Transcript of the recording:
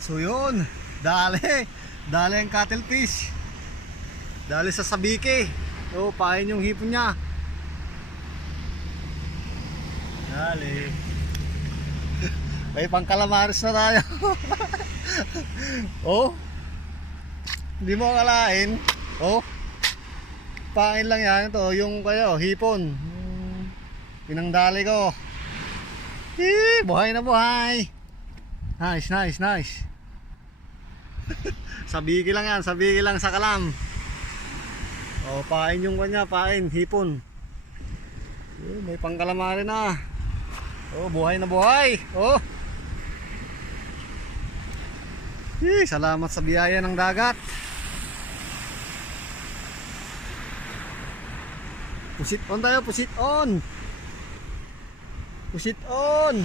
So yun, dali ang cuttlefish. Dali sa sabike. So pain yung hipon niya. Dali. May pangkalamaris na tayo. Oh, hindi mo akalain. Oh, pain lang yan. Ito yung kayo, hipon. Pinangdali ko. Buhay na buhay. Nice, nice, nice. Sabiki lang yan, sabiki lang sa kalam. Oh, pain yung kanya, pain, hipon. May pangkalamari na. Oh, buhay na buhay. Oh. Salamat sa biyaya ng dagat. Pusit on tayo, pusit on. Pusit on.